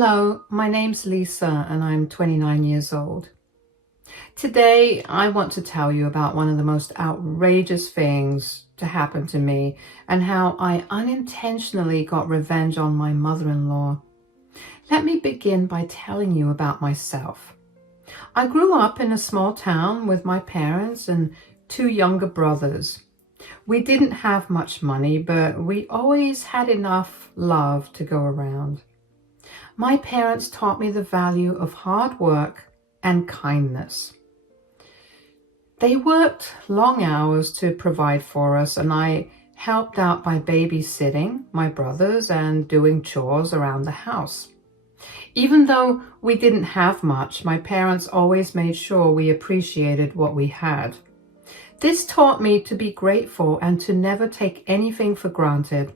Hello, my name's Lisa and I'm 29 years old. Today, I want to tell you about one of the most outrageous things to happen to me and how I unintentionally got revenge on my mother-in-law. Let me begin by telling you about myself. I grew up in a small town with my parents and two younger brothers. We didn't have much money, but we always had enough love to go around. My parents taught me the value of hard work and kindness. They worked long hours to provide for us, and I helped out by babysitting my brothers and doing chores around the house. Even though we didn't have much, my parents always made sure we appreciated what we had. This taught me to be grateful and to never take anything for granted.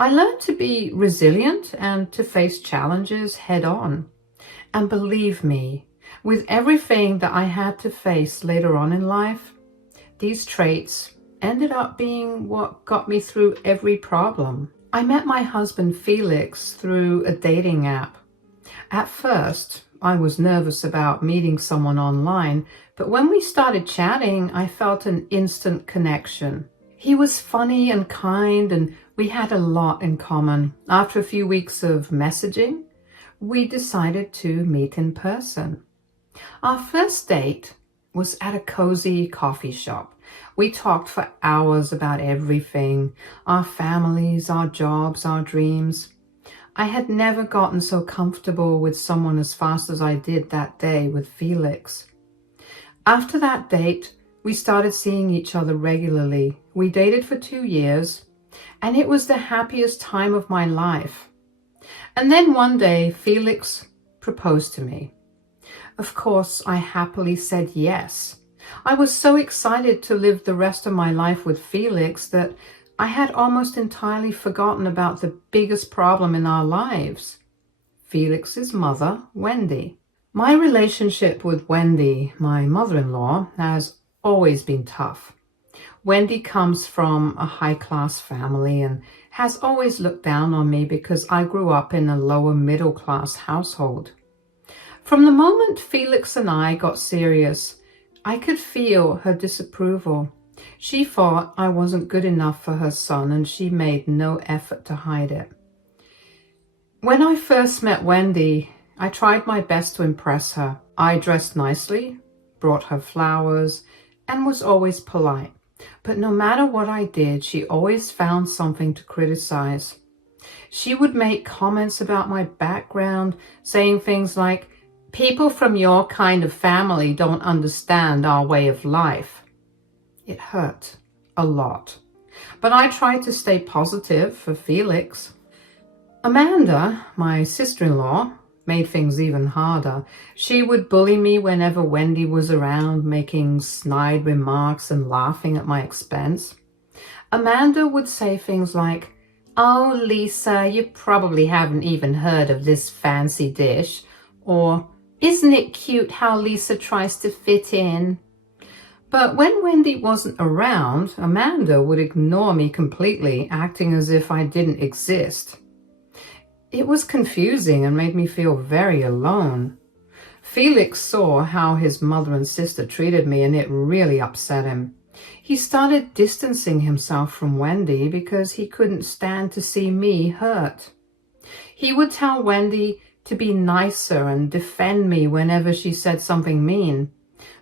I learned to be resilient and to face challenges head on. And believe me, with everything that I had to face later on in life, these traits ended up being what got me through every problem. I met my husband Felix through a dating app. At first, I was nervous about meeting someone online, but when we started chatting, I felt an instant connection. He was funny and kind, and we had a lot in common. After a few weeks of messaging, we decided to meet in person. Our first date was at a cozy coffee shop. We talked for hours about everything, our families, our jobs, our dreams. I had never gotten so comfortable with someone as fast as I did that day with Felix. After that date, we started seeing each other regularly. We dated for 2 years, and it was the happiest time of my life. And then one day, Felix proposed to me. Of course, I happily said yes. I was so excited to live the rest of my life with Felix that I had almost entirely forgotten about the biggest problem in our lives, Felix's mother, Wendy. My relationship with Wendy, my mother-in-law, has always been tough. Wendy comes from a high-class family and has always looked down on me because I grew up in a lower middle-class household. From the moment Felix and I got serious, I could feel her disapproval. She thought I wasn't good enough for her son, and she made no effort to hide it. When I first met Wendy, I tried my best to impress her. I dressed nicely, brought her flowers, and was always polite. But no matter what I did, she always found something to criticize. She would make comments about my background, saying things like, "People from your kind of family don't understand our way of life." It hurt a lot. But I tried to stay positive for Felix. Amanda, my sister-in-law, made things even harder. She would bully me whenever Wendy was around, making snide remarks and laughing at my expense. Amanda would say things like, "Oh, Lisa, you probably haven't even heard of this fancy dish," or "Isn't it cute how Lisa tries to fit in?" But when Wendy wasn't around, Amanda would ignore me completely, acting as if I didn't exist. It was confusing and made me feel very alone. Felix saw how his mother and sister treated me, and it really upset him. He started distancing himself from Wendy because he couldn't stand to see me hurt. He would tell Wendy to be nicer and defend me whenever she said something mean.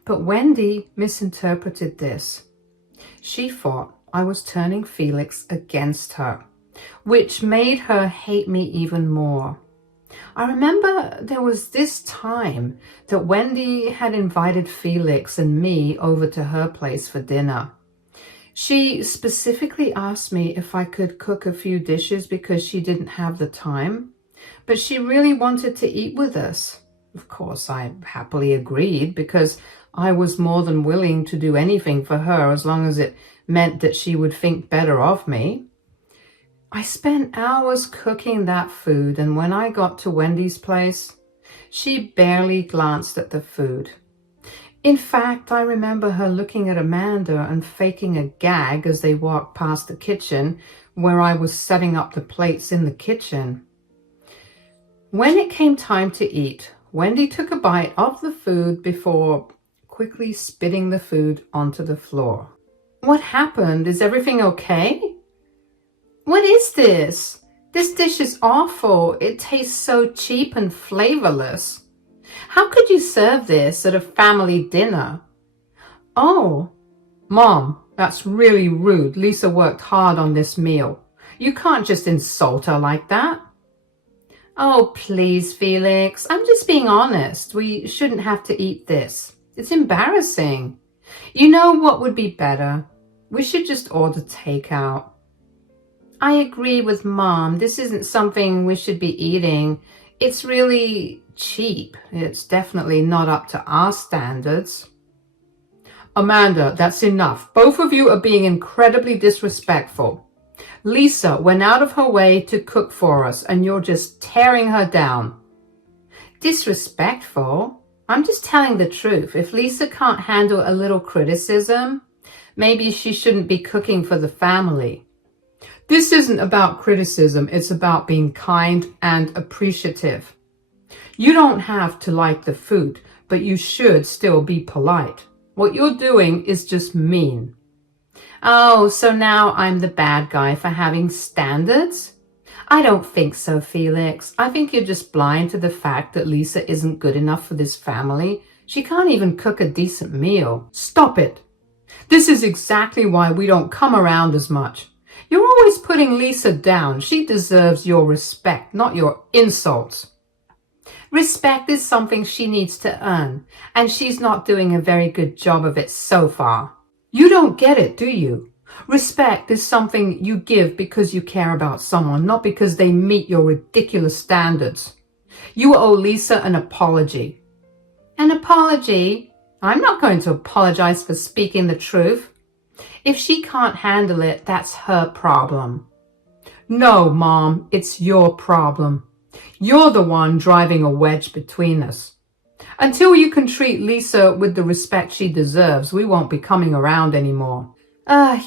But Wendy misinterpreted this. She thought I was turning Felix against her, which made her hate me even more. I remember there was this time that Wendy had invited Felix and me over to her place for dinner. She specifically asked me if I could cook a few dishes because she didn't have the time, but she really wanted to eat with us. Of course, I happily agreed because I was more than willing to do anything for her as long as it meant that she would think better of me. I spent hours cooking that food, and when I got to Wendy's place, she barely glanced at the food. In fact, I remember her looking at Amanda and faking a gag as they walked past the kitchen where I was setting up the plates in the kitchen. When it came time to eat, Wendy took a bite of the food before quickly spitting the food onto the floor. What happened? Is everything okay? What is this? This dish is awful. It tastes so cheap and flavorless. How could you serve this at a family dinner? Oh, Mom, that's really rude. Lisa worked hard on this meal. You can't just insult her like that. Oh, please, Felix. I'm just being honest. We shouldn't have to eat this. It's embarrassing. You know what would be better? We should just order takeout. I agree with Mom. This isn't something we should be eating. It's really cheap. It's definitely not up to our standards. Amanda, that's enough. Both of you are being incredibly disrespectful. Lisa went out of her way to cook for us, and you're just tearing her down. Disrespectful? I'm just telling the truth. If Lisa can't handle a little criticism, maybe she shouldn't be cooking for the family. This isn't about criticism. It's about being kind and appreciative. You don't have to like the food, but you should still be polite. What you're doing is just mean. Oh, so now I'm the bad guy for having standards? I don't think so, Felix. I think you're just blind to the fact that Lisa isn't good enough for this family. She can't even cook a decent meal. Stop it. This is exactly why we don't come around as much. You're always putting Lisa down. She deserves your respect, not your insults. Respect is something she needs to earn, and she's not doing a very good job of it so far. You don't get it, do you? Respect is something you give because you care about someone, not because they meet your ridiculous standards. You owe Lisa an apology. An apology? I'm not going to apologize for speaking the truth. If she can't handle it, that's her problem. No, Mom, it's your problem. You're the one driving a wedge between us. Until you can treat Lisa with the respect she deserves, we won't be coming around anymore.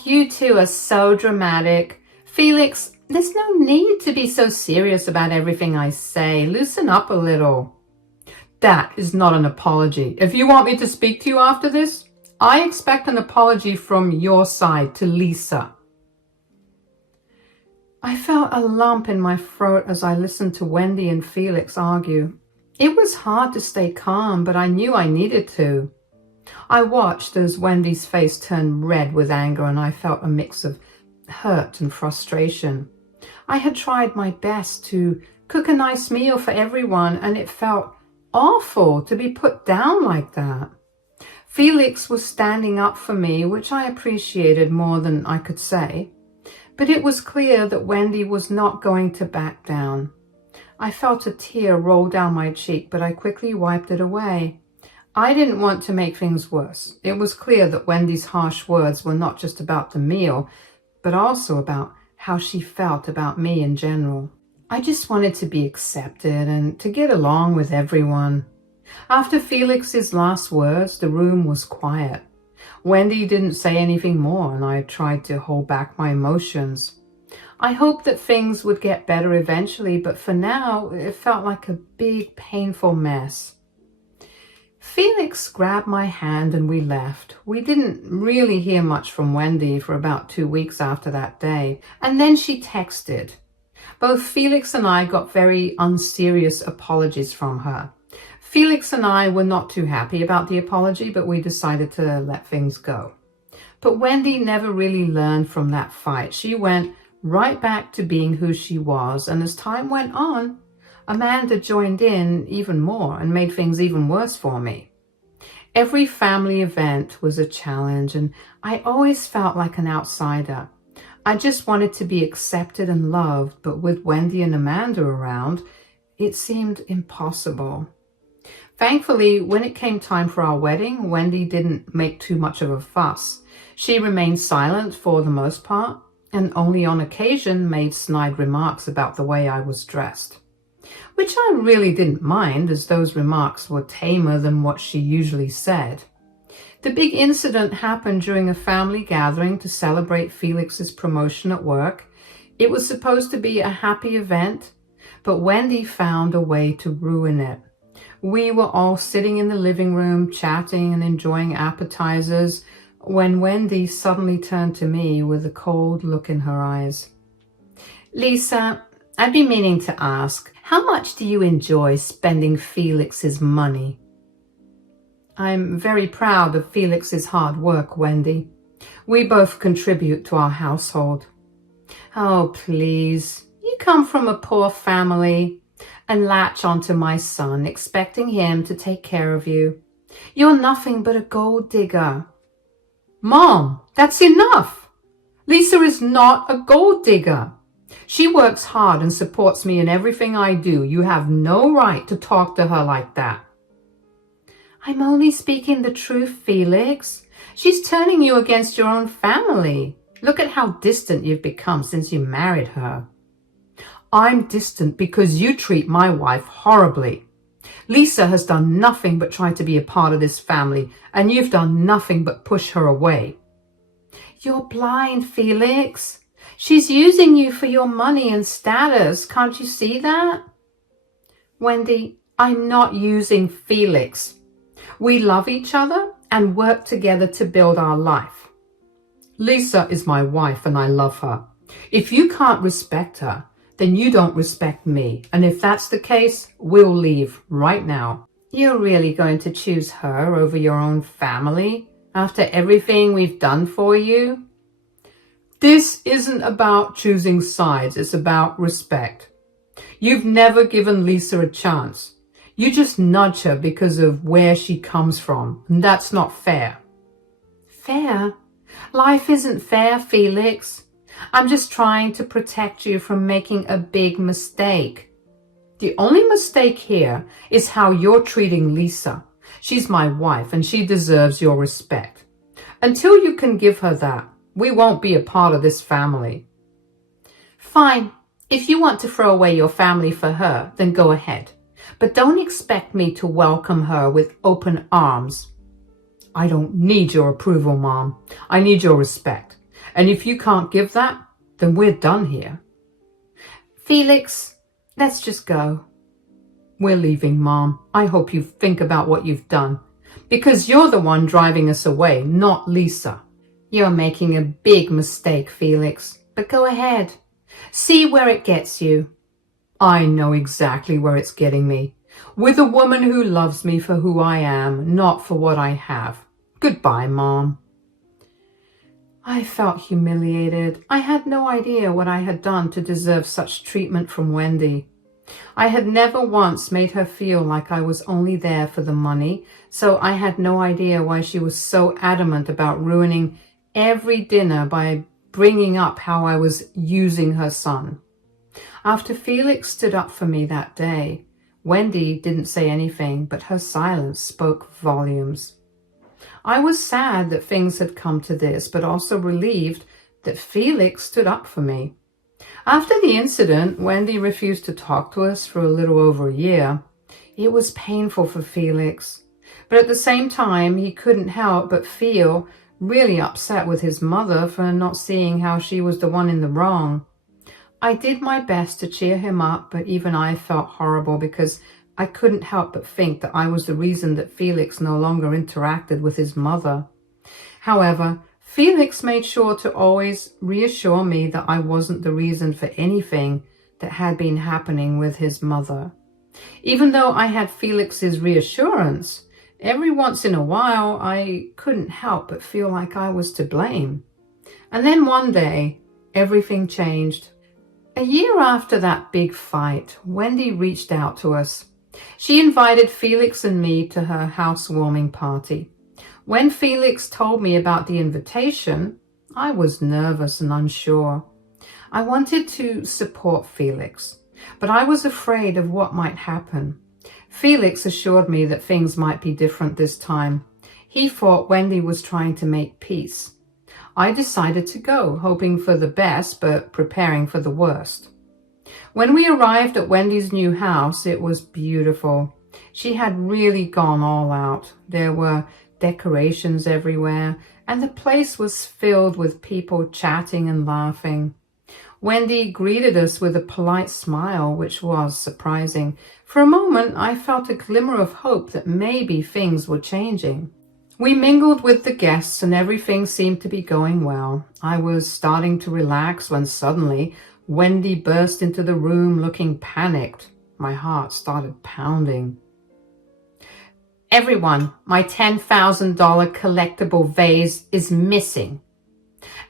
You two are so dramatic. Felix, there's no need to be so serious about everything I say. Loosen up a little. That is not an apology. If you want me to speak to you after this, I expect an apology from your side to Lisa. I felt a lump in my throat as I listened to Wendy and Felix argue. It was hard to stay calm, but I knew I needed to. I watched as Wendy's face turned red with anger, and I felt a mix of hurt and frustration. I had tried my best to cook a nice meal for everyone, and it felt awful to be put down like that. Felix was standing up for me, which I appreciated more than I could say. But it was clear that Wendy was not going to back down. I felt a tear roll down my cheek, but I quickly wiped it away. I didn't want to make things worse. It was clear that Wendy's harsh words were not just about the meal, but also about how she felt about me in general. I just wanted to be accepted and to get along with everyone. After Felix's last words, the room was quiet. Wendy didn't say anything more, and I tried to hold back my emotions. I hoped that things would get better eventually, but for now, it felt like a big, painful mess. Felix grabbed my hand and we left. We didn't really hear much from Wendy for about 2 weeks after that day, and then she texted. Both Felix and I got very unserious apologies from her. Felix and I were not too happy about the apology, but we decided to let things go. But Wendy never really learned from that fight. She went right back to being who she was, and as time went on, Amanda joined in even more and made things even worse for me. Every family event was a challenge, and I always felt like an outsider. I just wanted to be accepted and loved, but with Wendy and Amanda around, it seemed impossible. Thankfully, when it came time for our wedding, Wendy didn't make too much of a fuss. She remained silent for the most part, and only on occasion made snide remarks about the way I was dressed. Which I really didn't mind, as those remarks were tamer than what she usually said. The big incident happened during a family gathering to celebrate Felix's promotion at work. It was supposed to be a happy event, but Wendy found a way to ruin it. We were all sitting in the living room, chatting and enjoying appetizers, when Wendy suddenly turned to me with a cold look in her eyes. Lisa, I've been meaning to ask, how much do you enjoy spending Felix's money? I'm very proud of Felix's hard work, Wendy. We both contribute to our household. Oh, please. You come from a poor family and latch onto my son, expecting him to take care of you. You're nothing but a gold digger. Mom, that's enough. Lisa is not a gold digger. She works hard and supports me in everything I do. You have no right to talk to her like that. I'm only speaking the truth, Felix. She's turning you against your own family. Look at how distant you've become since you married her. I'm distant because you treat my wife horribly. Lisa has done nothing but try to be a part of this family, and you've done nothing but push her away. You're blind, Felix. She's using you for your money and status. Can't you see that? Wendy, I'm not using Felix. We love each other and work together to build our life. Lisa is my wife and I love her. If you can't respect her, then you don't respect me. And if that's the case, we'll leave right now. You're really going to choose her over your own family after everything we've done for you? This isn't about choosing sides. It's about respect. You've never given Lisa a chance. You just nudge her because of where she comes from, and that's not fair. Fair? Life isn't fair, Felix. I'm just trying to protect you from making a big mistake. The only mistake here is how you're treating Lisa. She's my wife and she deserves your respect. Until you can give her that, we won't be a part of this family. Fine. If you want to throw away your family for her, then go ahead. But don't expect me to welcome her with open arms. I don't need your approval, Mom. I need your respect. And if you can't give that, then we're done here. Felix, let's just go. We're leaving, Mom. I hope you think about what you've done. Because you're the one driving us away, not Lisa. You're making a big mistake, Felix. But go ahead. See where it gets you. I know exactly where it's getting me. With a woman who loves me for who I am, not for what I have. Goodbye, Mom. I felt humiliated. I had no idea what I had done to deserve such treatment from Wendy. I had never once made her feel like I was only there for the money, so I had no idea why she was so adamant about ruining every dinner by bringing up how I was using her son. After Felix stood up for me that day, Wendy didn't say anything, but her silence spoke volumes. I was sad that things had come to this, but also relieved that Felix stood up for me. After the incident, Wendy refused to talk to us for a little over a year. It was painful for Felix, but at the same time, he couldn't help but feel really upset with his mother for not seeing how she was the one in the wrong. I did my best to cheer him up, but even I felt horrible because I couldn't help but think that I was the reason that Felix no longer interacted with his mother. However, Felix made sure to always reassure me that I wasn't the reason for anything that had been happening with his mother. Even though I had Felix's reassurance, every once in a while I couldn't help but feel like I was to blame. And then one day, everything changed. A year after that big fight, Wendy reached out to us. She invited Felix and me to her housewarming party. When Felix told me about the invitation, I was nervous and unsure. I wanted to support Felix, but I was afraid of what might happen. Felix assured me that things might be different this time. He thought Wendy was trying to make peace. I decided to go, hoping for the best, but preparing for the worst. When we arrived at Wendy's new house, it was beautiful. She had really gone all out. There were decorations everywhere, and the place was filled with people chatting and laughing. Wendy greeted us with a polite smile, which was surprising. For a moment, I felt a glimmer of hope that maybe things were changing. We mingled with the guests and everything seemed to be going well. I was starting to relax when suddenly Wendy burst into the room looking panicked. My heart started pounding. Everyone, my $10,000 collectible vase is missing.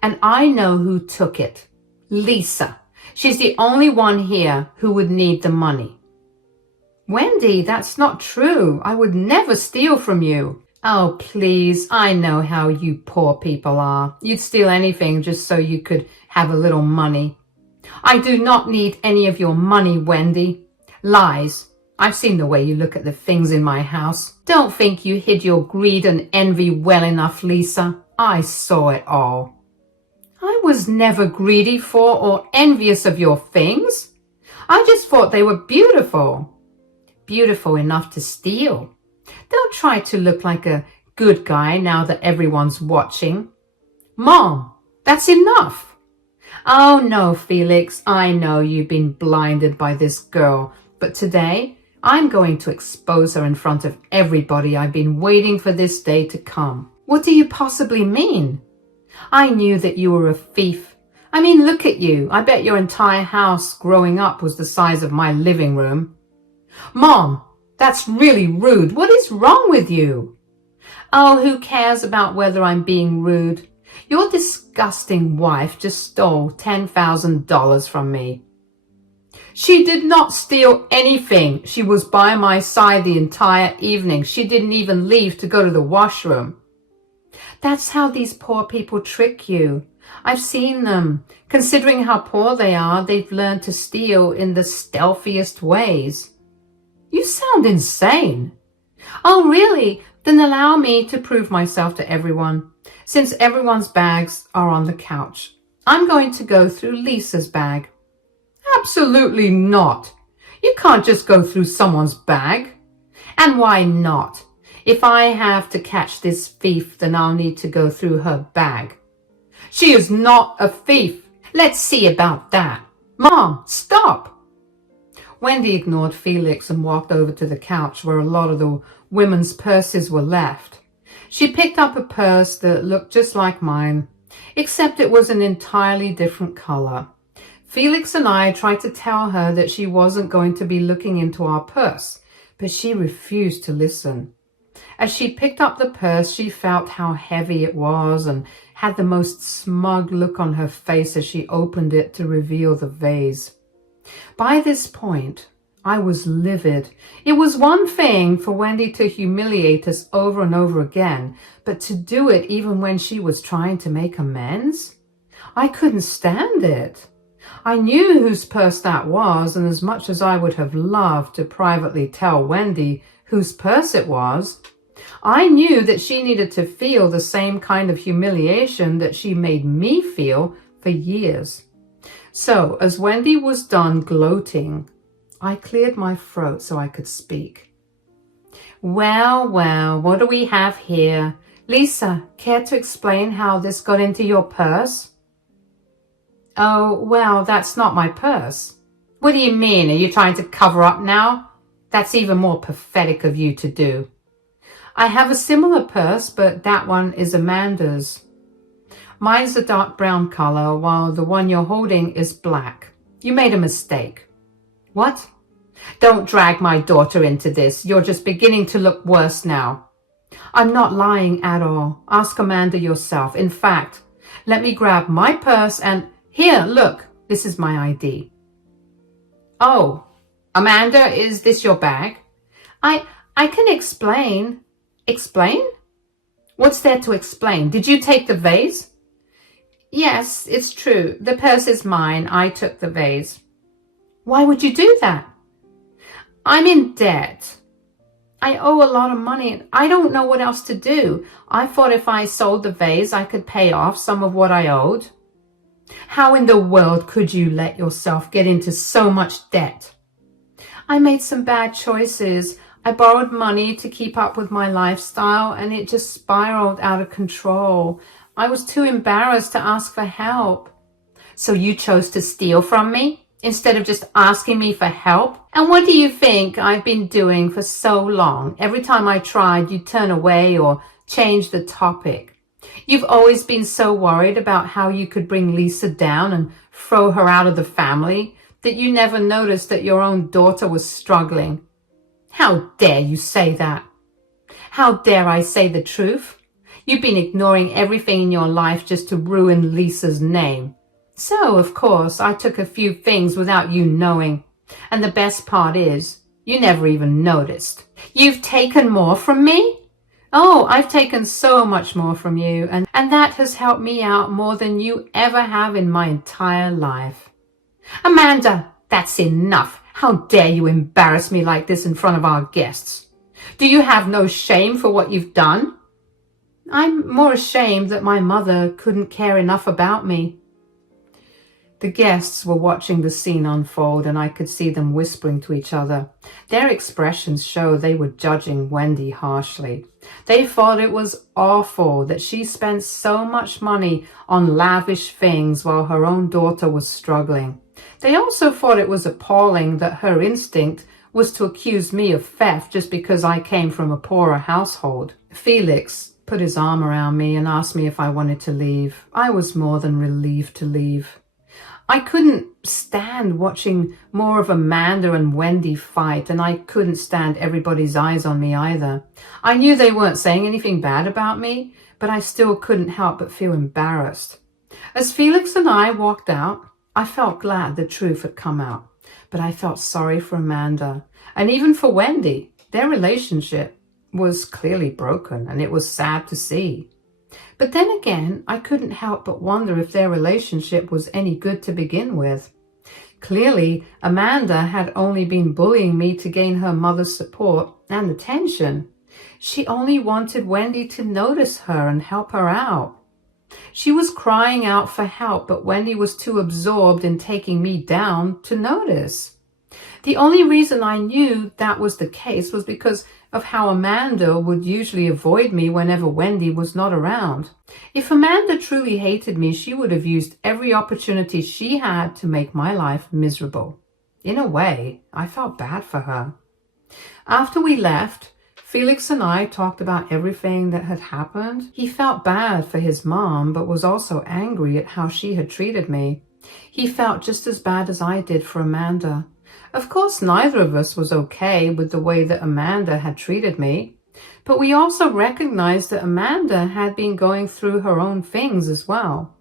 And I know who took it. Lisa. She's the only one here who would need the money. Wendy, that's not true. I would never steal from you. Oh, please, I know how you poor people are. You'd steal anything just so you could have a little money. I do not need any of your money, Wendy. Lies. I've seen the way you look at the things in my house. Don't think you hid your greed and envy well enough, Lisa. I saw it all. I was never greedy for or envious of your things. I just thought they were beautiful. Beautiful enough to steal. Don't try to look like a good guy now that everyone's watching. Mom, that's enough. Oh no, Felix, I know you've been blinded by this girl, but today I'm going to expose her in front of everybody. I've been waiting for this day to come. What do you possibly mean? I knew that you were a thief. I mean, look at you. I bet your entire house growing up was the size of my living room. Mom, that's really rude. What is wrong with you? Oh, who cares about whether I'm being rude? Your disgusting wife just stole $10,000 from me. She did not steal anything. She was by my side the entire evening. She didn't even leave to go to the washroom. That's how these poor people trick you. I've seen them. Considering how poor they are, they've learned to steal in the stealthiest ways. You sound insane. Oh, really? Then allow me to prove myself to everyone. Since everyone's bags are on the couch, I'm going to go through Lisa's bag. Absolutely not. You can't just go through someone's bag. And why not? If I have to catch this thief, then I'll need to go through her bag. She is not a thief. Let's see about that. Mom, stop. Wendy ignored Felix and walked over to the couch where a lot of the women's purses were left. She picked up a purse that looked just like mine, except it was an entirely different color. Felix and I tried to tell her that she wasn't going to be looking into our purse, but she refused to listen. As she picked up the purse, she felt how heavy it was and had the most smug look on her face as she opened it to reveal the vase. By this point, I was livid. It was one thing for Wendy to humiliate us over and over again, but to do it even when she was trying to make amends? I couldn't stand it. I knew whose purse that was, and as much as I would have loved to privately tell Wendy whose purse it was, I knew that she needed to feel the same kind of humiliation that she made me feel for years. So, as Wendy was done gloating, I cleared my throat so I could speak. Well, what do we have here? Lisa, care to explain how this got into your purse? Oh, well, that's not my purse. What do you mean? Are you trying to cover up now? That's even more pathetic of you to do. I have a similar purse, but that one is Amanda's. Mine's a dark brown color, while the one you're holding is black. You made a mistake. What? Don't drag my daughter into this. You're just beginning to look worse now. I'm not lying at all. Ask Amanda yourself. In fact, let me grab my purse and... Here, look. This is my ID. Oh, Amanda, is this your bag? I can explain. Explain? What's there to explain? Did you take the vase? Yes, it's true. The purse is mine. I took the vase. Why would you do that? I'm in debt. I owe a lot of money. I don't know what else to do. I thought if I sold the vase, I could pay off some of what I owed. How in the world could you let yourself get into so much debt? I made some bad choices. I borrowed money to keep up with my lifestyle, and it just spiraled out of control. I was too embarrassed to ask for help. So you chose to steal from me instead of just asking me for help? And what do you think I've been doing for so long? Every time I tried, you'd turn away or change the topic. You've always been so worried about how you could bring Lisa down and throw her out of the family that you never noticed that your own daughter was struggling. How dare you say that? How dare I say the truth? You've been ignoring everything in your life just to ruin Lisa's name. So, of course, I took a few things without you knowing. And the best part is, you never even noticed. You've taken more from me? Oh, I've taken so much more from you, and that has helped me out more than you ever have in my entire life. Amanda, that's enough. How dare you embarrass me like this in front of our guests? Do you have no shame for what you've done? I'm more ashamed that my mother couldn't care enough about me. The guests were watching the scene unfold, and I could see them whispering to each other. Their expressions showed they were judging Wendy harshly. They thought it was awful that she spent so much money on lavish things while her own daughter was struggling. They also thought it was appalling that her instinct was to accuse me of theft just because I came from a poorer household. Felix put his arm around me and asked me if I wanted to leave. I was more than relieved to leave. I couldn't stand watching more of Amanda and Wendy fight, and I couldn't stand everybody's eyes on me either. I knew they weren't saying anything bad about me, but I still couldn't help but feel embarrassed. As Felix and I walked out, I felt glad the truth had come out, but I felt sorry for Amanda and even for Wendy. Their relationship was clearly broken, and it was sad to see. But then again, I couldn't help but wonder if their relationship was any good to begin with. Clearly, Amanda had only been bullying me to gain her mother's support and attention. She only wanted Wendy to notice her and help her out. She was crying out for help, but Wendy was too absorbed in taking me down to notice. The only reason I knew that was the case was because of how Amanda would usually avoid me whenever Wendy was not around. If Amanda truly hated me, she would have used every opportunity she had to make my life miserable. In a way, I felt bad for her. After we left, Felix and I talked about everything that had happened. He felt bad for his mom, but was also angry at how she had treated me. He felt just as bad as I did for Amanda. Of course, neither of us was okay with the way that Amanda had treated me, but we also recognized that Amanda had been going through her own things as well.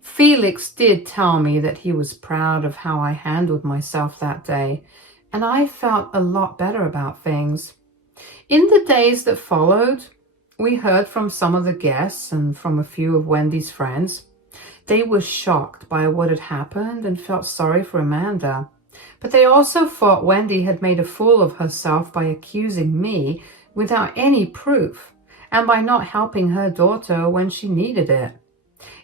Felix did tell me that he was proud of how I handled myself that day, and I felt a lot better about things. In the days that followed, we heard from some of the guests and from a few of Wendy's friends. They were shocked by what had happened and felt sorry for Amanda. But they also thought Wendy had made a fool of herself by accusing me without any proof and by not helping her daughter when she needed it.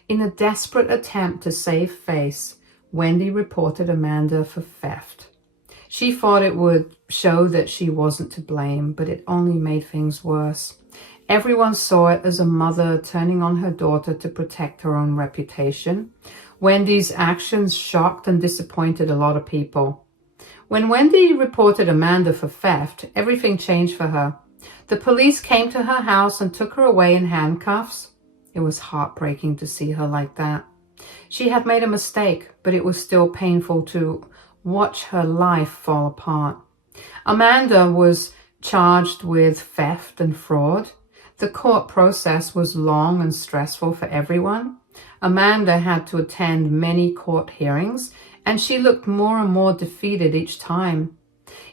In a desperate attempt to save face, Wendy reported Amanda for theft. She thought it would show that she wasn't to blame, but it only made things worse. Everyone saw it as a mother turning on her daughter to protect her own reputation. Wendy's actions shocked and disappointed a lot of people. When Wendy reported Amanda for theft, everything changed for her. The police came to her house and took her away in handcuffs. It was heartbreaking to see her like that. She had made a mistake, but it was still painful to watch her life fall apart. Amanda was charged with theft and fraud. The court process was long and stressful for everyone. Amanda had to attend many court hearings, and she looked more and more defeated each time.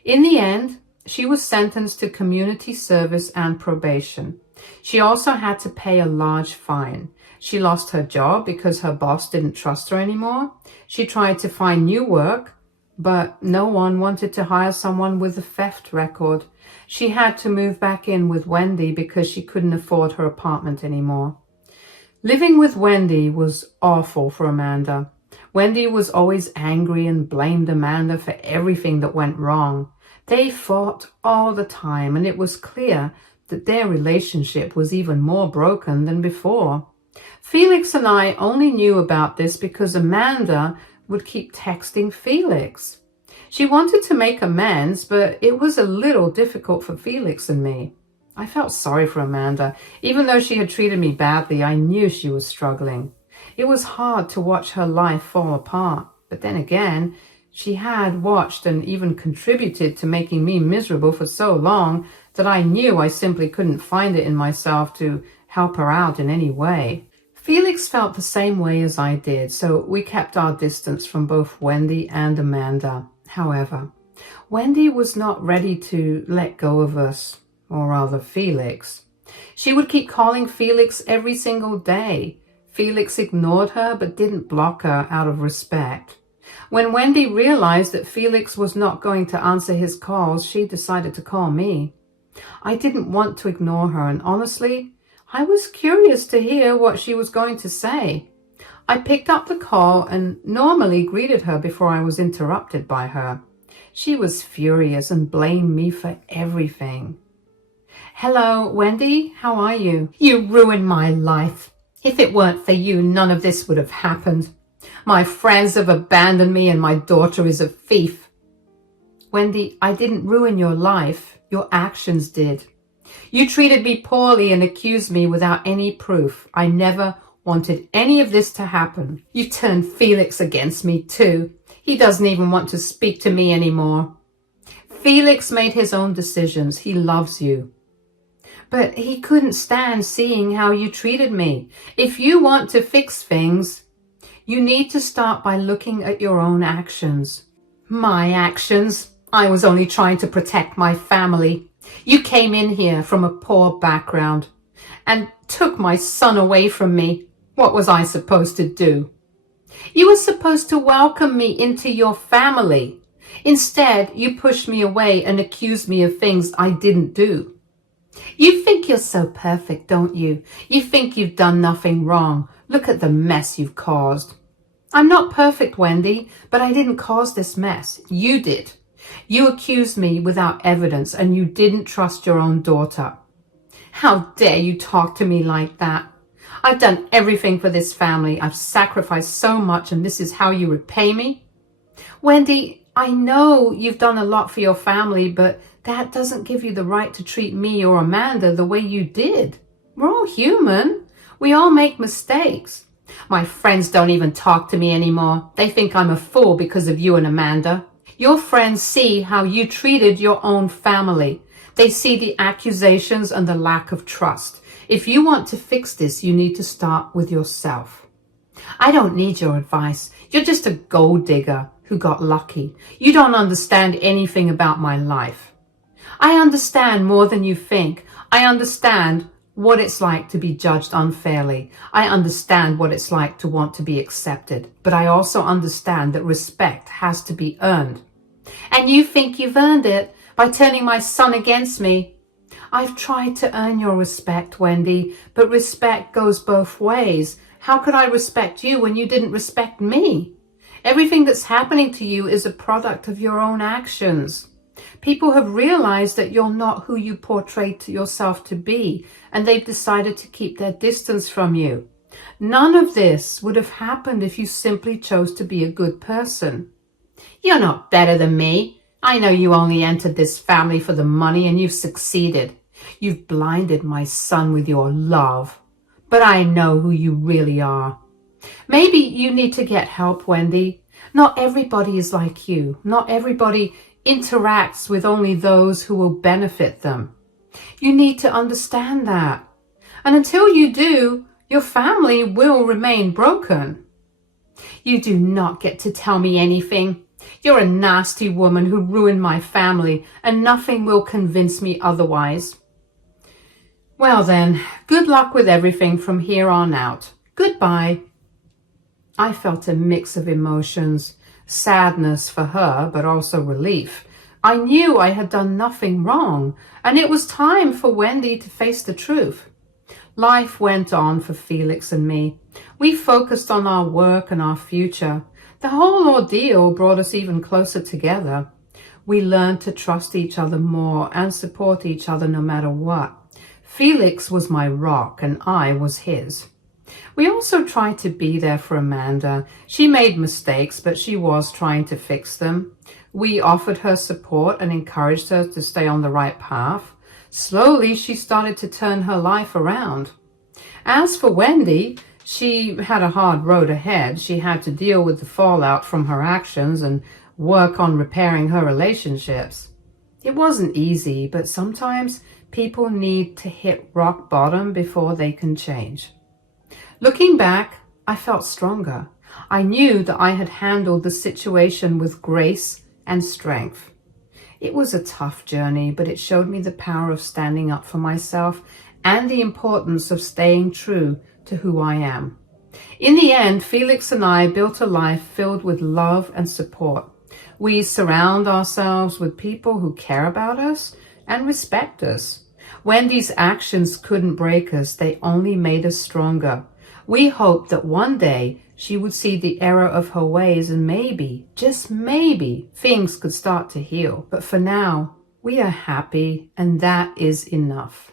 In the end, she was sentenced to community service and probation. She also had to pay a large fine. She lost her job because her boss didn't trust her anymore. She tried to find new work, but no one wanted to hire someone with a theft record. She had to move back in with Wendy because she couldn't afford her apartment anymore. Living with Wendy was awful for Amanda. Wendy was always angry and blamed Amanda for everything that went wrong. They fought all the time, and it was clear that their relationship was even more broken than before. Felix and I only knew about this because Amanda would keep texting Felix. She wanted to make amends, but it was a little difficult for Felix and me. I felt sorry for Amanda. Even though she had treated me badly, I knew she was struggling. It was hard to watch her life fall apart. But then again, she had watched and even contributed to making me miserable for so long that I knew I simply couldn't find it in myself to help her out in any way. Felix felt the same way as I did, so we kept our distance from both Wendy and Amanda. However, Wendy was not ready to let go of us, or rather Felix. She would keep calling Felix every single day. Felix ignored her but didn't block her out of respect. When Wendy realized that Felix was not going to answer his calls, she decided to call me. I didn't want to ignore her, and honestly, I was curious to hear what she was going to say. I picked up the call and normally greeted her before I was interrupted by her. She was furious and blamed me for everything. "Hello, Wendy, how are you? You ruined my life. If it weren't for you, none of this would have happened. My friends have abandoned me and my daughter is a thief." "Wendy, I didn't ruin your life. Your actions did. You treated me poorly and accused me without any proof. I never wanted any of this to happen. You turned Felix against me too. He doesn't even want to speak to me anymore. Felix made his own decisions. He loves you. But he couldn't stand seeing how you treated me. If you want to fix things, you need to start by looking at your own actions." "My actions? I was only trying to protect my family. You came in here from a poor background and took my son away from me. What was I supposed to do?" "You were supposed to welcome me into your family. Instead, you pushed me away and accused me of things I didn't do. You think you're so perfect, don't you? You think you've done nothing wrong. Look at the mess you've caused." "I'm not perfect, Wendy, but I didn't cause this mess. You did. You accused me without evidence and you didn't trust your own daughter." "How dare you talk to me like that? I've done everything for this family. I've sacrificed so much and this is how you repay me?" "Wendy, I know you've done a lot for your family, but that doesn't give you the right to treat me or Amanda the way you did. We're all human. We all make mistakes. My friends don't even talk to me anymore. They think I'm a fool because of you and Amanda. Your friends see how you treated your own family. They see the accusations and the lack of trust. If you want to fix this, you need to start with yourself." "I don't need your advice. You're just a gold digger who got lucky. You don't understand anything about my life." "I understand more than you think. I understand what it's like to be judged unfairly. I understand what it's like to want to be accepted. But I also understand that respect has to be earned." "And you think you've earned it by turning my son against me?" "I've tried to earn your respect, Wendy, but respect goes both ways. How could I respect you when you didn't respect me? Everything that's happening to you is a product of your own actions. People have realized that you're not who you portrayed to yourself to be, and they've decided to keep their distance from you. None of this would have happened if you simply chose to be a good person." "You're not better than me. I know you only entered this family for the money and you've succeeded. You've blinded my son with your love. But I know who you really are. Maybe you need to get help, Wendy. Not everybody is like you. Not everybody interacts with only those who will benefit them. You need to understand that. And until you do, your family will remain broken." "You do not get to tell me anything. You're a nasty woman who ruined my family, and nothing will convince me otherwise." "Well then, good luck with everything from here on out. Goodbye." I felt a mix of emotions, sadness for her, but also relief. I knew I had done nothing wrong, and it was time for Wendy to face the truth. Life went on for Felix and me. We focused on our work and our future. The whole ordeal brought us even closer together. We learned to trust each other more and support each other no matter what. Felix was my rock and I was his. We also tried to be there for Amanda. She made mistakes, but she was trying to fix them. We offered her support and encouraged her to stay on the right path. Slowly, she started to turn her life around. As for Wendy, she had a hard road ahead. She had to deal with the fallout from her actions and work on repairing her relationships. It wasn't easy, but sometimes people need to hit rock bottom before they can change. Looking back, I felt stronger. I knew that I had handled the situation with grace and strength. It was a tough journey, but it showed me the power of standing up for myself and the importance of staying true to who I am. In the end, Felix and I built a life filled with love and support. We surround ourselves with people who care about us and respect us. Wendy's actions couldn't break us, they only made us stronger. We hoped that one day she would see the error of her ways and maybe, just maybe, things could start to heal. But for now, we are happy and that is enough.